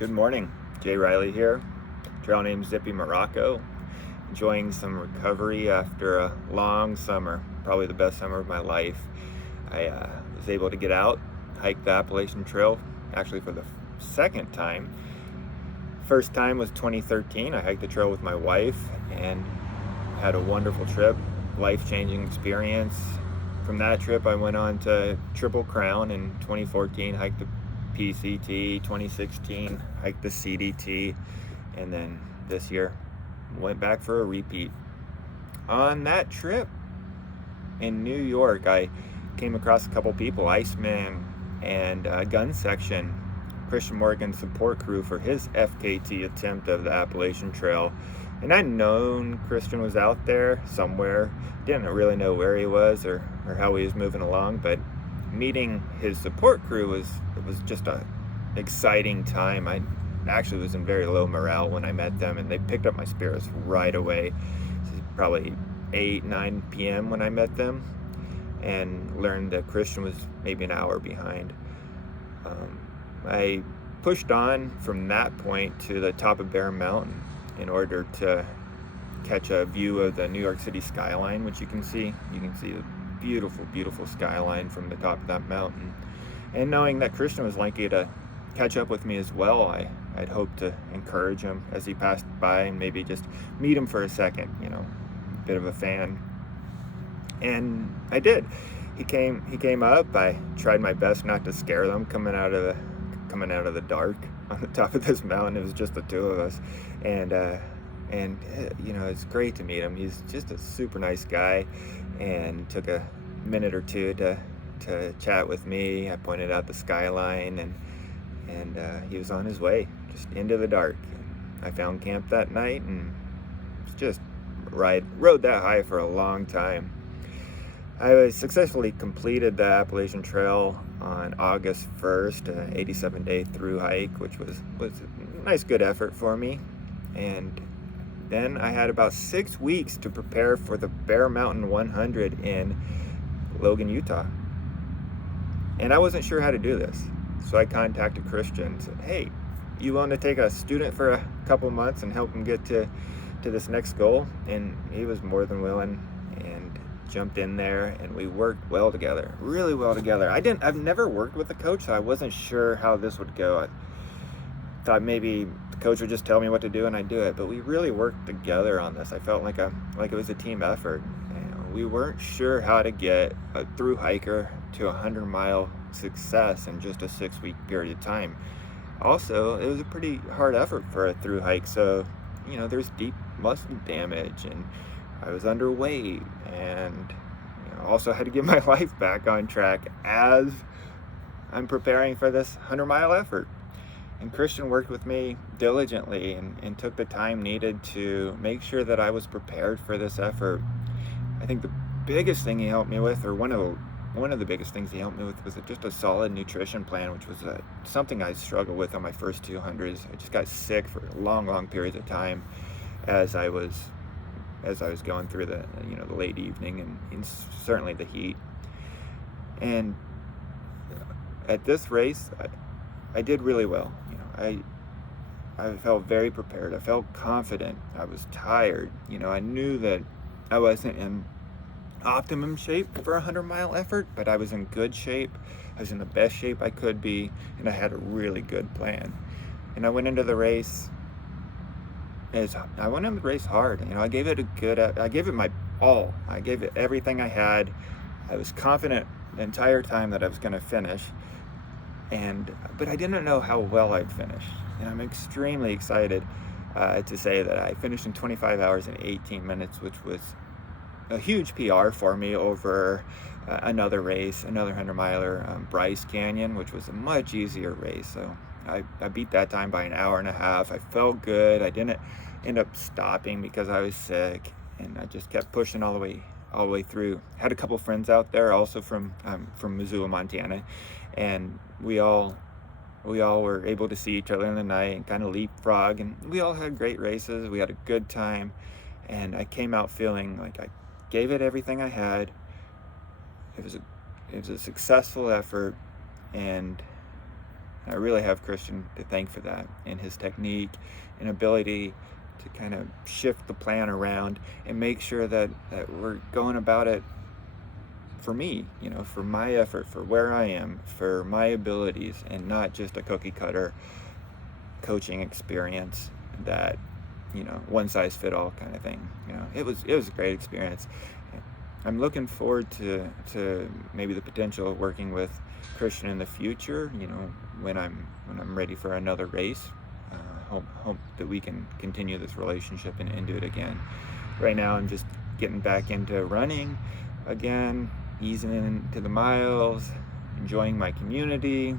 Good morning, Jay Riley here, trail name Zippy Morocco, enjoying some recovery after a long summer, probably the best summer of my life. I was able to get out, hike the Appalachian Trail, actually for the second time. First time was 2013. I hiked the trail with my wife and had a wonderful trip, life-changing experience. From that trip, I went on to Triple Crown in 2014, hiked the PCT. 2016, hiked the CDT, and then this year went back for a repeat. On that trip in New York, I came across a couple people, Iceman and Gun Section, Christian Morgan's support crew for his FKT attempt of the Appalachian Trail. And I'd known Christian was out there somewhere, didn't really know where he was or how he was moving along, but meeting his support crew was just a exciting time. I actually was in very low morale when I met them, and they picked up my spirits right away. This is probably 8-9 p.m. when I met them, and learned that Christian was maybe an hour behind. I pushed on from that point to the top of Bear Mountain in order to catch a view of the New York City skyline, which you can see. You can see the beautiful, beautiful skyline from the top of that mountain. And knowing that Christian was likely to catch up with me as well, I'd hoped to encourage him as he passed by and maybe just meet him for a second, a bit of a fan. And I did. He came up. I tried my best not to scare them coming out of the dark on the top of this mountain. It was just the two of us, and it's great to meet him. He's just a super nice guy, and took a minute or two to chat with me. I pointed out the skyline, and he was on his way just into the dark. I found camp that night and just rode that high for a long time. I successfully completed the Appalachian Trail on August 1st, an 87-day through hike, which was a nice, good effort for me. And then I had about 6 weeks to prepare for the Bear Mountain 100 in Logan, Utah. And I wasn't sure how to do this. So I contacted Christian and said, hey, you willing to take a student for a couple months and help him get to this next goal? And he was more than willing, and jumped in there, and we worked well together, really well together. I've never worked with a coach, so I wasn't sure how this would go. I thought maybe the coach would just tell me what to do and I'd do it, but we really worked together on this. I felt like it was a team effort. We weren't sure how to get a through hiker to 100-mile success in just a 6-week period of time. Also, it was a pretty hard effort for a through hike, so there's deep muscle damage, and I was underweight, and also had to get my life back on track as I'm preparing for this 100-mile effort. And Christian worked with me diligently and took the time needed to make sure that I was prepared for this effort. I think the biggest thing he helped me with, or one of the biggest things he helped me with, was just a solid nutrition plan, which was something I struggled with on my first 200s. I just got sick for long periods of time as I was going through the late evening and certainly the heat. And at this race, I did really well. I felt very prepared. I felt confident. I was tired. I knew that I wasn't in optimum shape for a 100-mile effort, but I was in good shape. I was in the best shape I could be, and I had a really good plan. And I went into the race hard. I gave it my all. I gave it everything I had. I was confident the entire time that I was going to finish, but I didn't know how well I'd finish. And I'm extremely excited to say that I finished in 25 hours and 18 minutes, which was a huge PR for me over another race, another 100-miler, Bryce Canyon, which was a much easier race. So I beat that time by an hour and a half. I felt good. I didn't end up stopping because I was sick, and I just kept pushing all the way through. Had a couple friends out there also from Missoula, Montana, and we all were able to see each other in the night and kind of leapfrog, and we all had great races. We had a good time, and I came out feeling like I gave it everything I had. It was a successful effort, and I really have Christian to thank for that, and his technique and ability to kind of shift the plan around and make sure that we're going about it for me, for my effort, for where I am, for my abilities, and not just a cookie cutter coaching experience that, one size fit all kind of thing. It was a great experience. I'm looking forward to maybe the potential of working with Christian in the future, when I'm ready for another race. Hope that we can continue this relationship and do it again. Right now I'm just getting back into running again, easing into the miles, enjoying my community,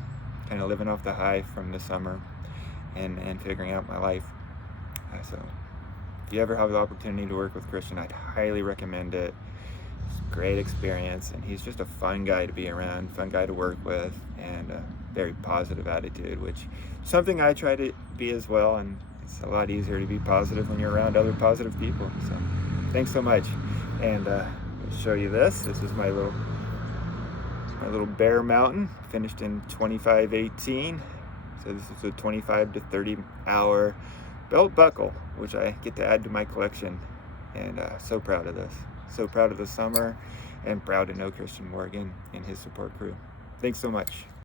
kind of living off the high from the summer, and figuring out my life. So if you ever have the opportunity to work with Christian, I'd highly recommend it. It's a great experience, and he's just a fun guy to be around, fun guy to work with, and a very positive attitude, which is something I try to be as well. And it's a lot easier to be positive when you're around other positive people. So thanks so much. And I'll show you this. This is my little Bear Mountain, finished in 25:18. So this is a 25 to 30 hour belt buckle, which I get to add to my collection. And so proud of this. So proud of the summer, and proud to know Christian Morgan and his support crew. Thanks so much.